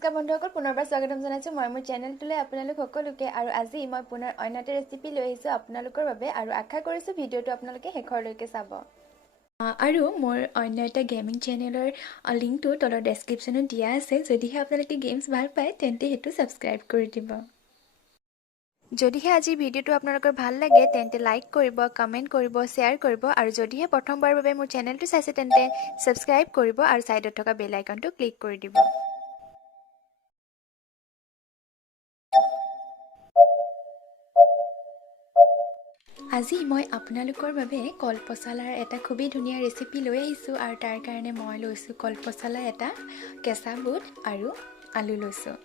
নমস্কাৰ বন্ধুসকল, পুনৰবাৰ স্বাগতম জনাইছোঁ মই মোৰ চেনেলটোলৈ আপোনালোক সকলোকে। আৰু আজি মই পুনৰ অন্য এটা ৰেচিপি লৈ আহিছোঁ আপোনালোকৰ বাবে, আৰু আশা কৰিছোঁ ভিডিঅ'টো আপোনালোকে শেষৰলৈকে চাব। আৰু মোৰ অন্য এটা গেমিং চেনেলৰ লিংকটো তলৰ ডেছক্ৰিপশ্যনত দিয়া আছে। যদিহে আপোনালোকে গেমছ ভাল পায় তেন্তে সেইটো ছাবস্ক্ৰাইব কৰি দিব। যদিহে আজিৰ ভিডিঅ'টো আপোনালোকৰ ভাল লাগে তেন্তে লাইক কৰিব, কমেণ্ট কৰিব, শ্বেয়াৰ কৰিব, আৰু যদিহে প্ৰথমবাৰৰ বাবে মোৰ চেনেলটো চাইছে তেন্তে ছাবস্ক্ৰাইব কৰিব আৰু ছাইডত থকা বেল আইকনটো ক্লিক কৰি দিব। আজি মই আপোনালোকৰ বাবে কলপচলাৰ এটা খুবেই ধুনীয়া ৰেচিপি লৈ আহিছোঁ, আৰু তাৰ কাৰণে মই লৈছোঁ কলপচলা এটা, কেঁচা বুট আৰু আলু লৈছোঁ।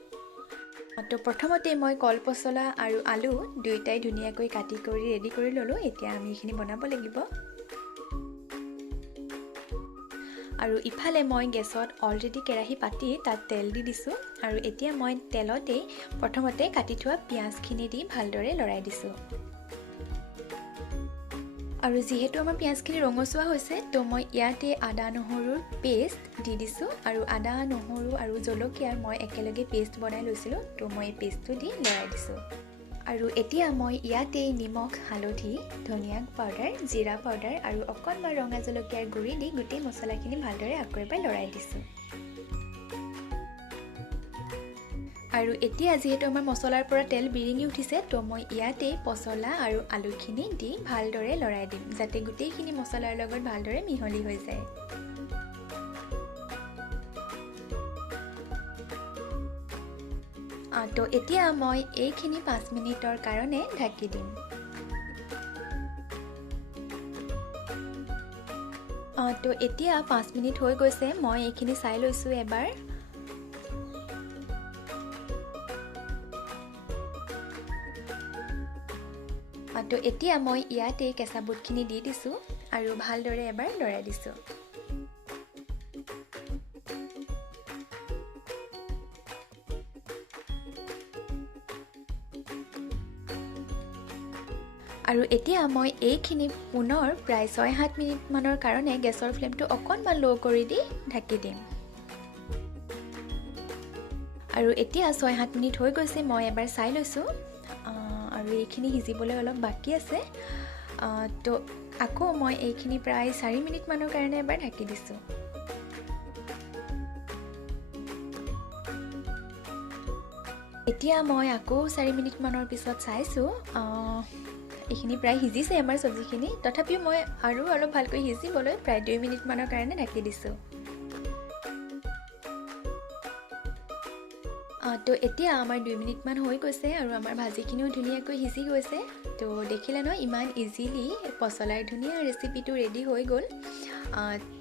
তো প্ৰথমতে মই কলপচলা আৰু আলু দুয়োটাই ধুনীয়াকৈ কাটি কৰি ৰেডি কৰি ল'লোঁ। এতিয়া আমি এইখিনি বনাব লাগিব। আৰু ইফালে মই গেছত অলৰেডি কেৰাহী পাতি তাত তেল দি দিছোঁ, আৰু এতিয়া মই তেলতেই প্ৰথমতে কাটি থোৱা পিঁয়াজখিনি দি ভালদৰে লৰাই দিছোঁ। আৰু যিহেতু আমাৰ পিঁয়াজখিনি ৰঙচুৱা হৈছে, তো মই ইয়াতে আদা নহৰুৰ পেষ্ট দি দিছোঁ। আৰু আদা নহৰু আৰু জলকীয়াৰ মই একেলগে পেষ্ট বনাই লৈছিলোঁ, তো মই এই পেষ্টটো দি লৰাই দিছোঁ। আৰু এতিয়া মই ইয়াতে নিমখ, হালধি, ধনিয়া পাউডাৰ, জিৰা পাউডাৰ আৰু অকণমান ৰঙা জলকীয়াৰ গুড়ি দি গোটেই মছলাখিনি ভালদৰে আকৌ এবাৰ লৰাই দিছোঁ। আৰু এতিয়া যিহেতু আমাৰ মছলাৰ পৰা তেল বিৰিঙি উঠিছে, তো মই ইয়াতেই পচলা আৰু আলুখিনি দি ভালদৰে লৰাই দিম, যাতে গোটেইখিনি মছলাৰ লগত ভালদৰে মিহলি হৈ যায়। তো এতিয়া মই এইখিনি 5 মিনিটৰ কাৰণে ঢাকি দিম। তো এতিয়া 5 মিনিট হৈ গৈছে, মই এইখিনি চাই লৈছোঁ এবাৰ। তো এতিয়া মই ইয়াতে কেঁচা বুটখিনি দি দিছোঁ আৰু ভালদৰে এবাৰ লৰাই দিছোঁ। আৰু এতিয়া মই এইখিনি পুনৰ প্ৰায় 6-7 মিনিটমানৰ কাৰণে গেছৰ ফ্লেমটো অকণমান ল' কৰি দি ঢাকি দিম। আৰু এতিয়া 6-7 মিনিট হৈ গৈছে, মই এবাৰ চাই লৈছোঁ, আৰু এইখিনি সিজিবলৈ অলপ বাকী আছে। তো আকৌ মই এইখিনি প্ৰায় 4 মিনিটমানৰ কাৰণে এবাৰ ঢাকি দিছোঁ। এতিয়া মই আকৌ 4 মিনিটমানৰ পিছত চাইছোঁ, এইখিনি প্ৰায় সিজিছে আমাৰ চব্জিখিনি। তথাপিও মই আৰু অলপ ভালকৈ সিজিবলৈ প্ৰায় 2 মিনিটমানৰ কাৰণে ঢাকি দিছোঁ। তো এতিয়া আমাৰ 2 মিনিটমান হৈ গৈছে, আৰু আমাৰ ভাজিখিনিও ধুনীয়াকৈ সিজি গৈছে। তো দেখিলে ন, ইমান ইজিলি পচলাৰ ধুনীয়া ৰেচিপিটো ৰেডি হৈ গ'ল।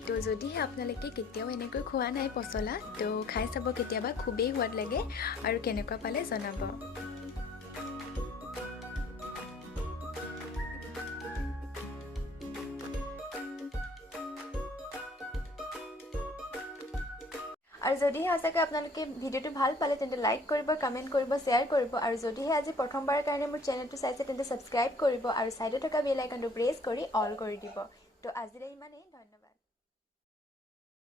তো যদিহে আপোনালোকে কেতিয়াও এনেকৈ খোৱা নাই পচলা, তো খাই চাব কেতিয়াবা, খুবেই সোৱাদ লাগে, আৰু কেনেকুৱা পালে জনাব। আৰু যদিহে সঁচাকৈ আপোনালোকে ভিডিঅ'টো ভাল পালে তেন্তে লাইক কৰিব, কমেণ্ট কৰিব, শ্বেয়াৰ কৰিব, আৰু যদিহে আজি প্ৰথমবাৰৰ কাৰণে মোৰ চেনেলটো চাইছে তেন্তে ছাবস্ক্ৰাইব কৰিব, আৰু ছাইডত থকা বেল আইকনটো প্ৰেছ কৰি অল কৰি দিব। তো আজিলৈ ইমানেই, ধন্যবাদ।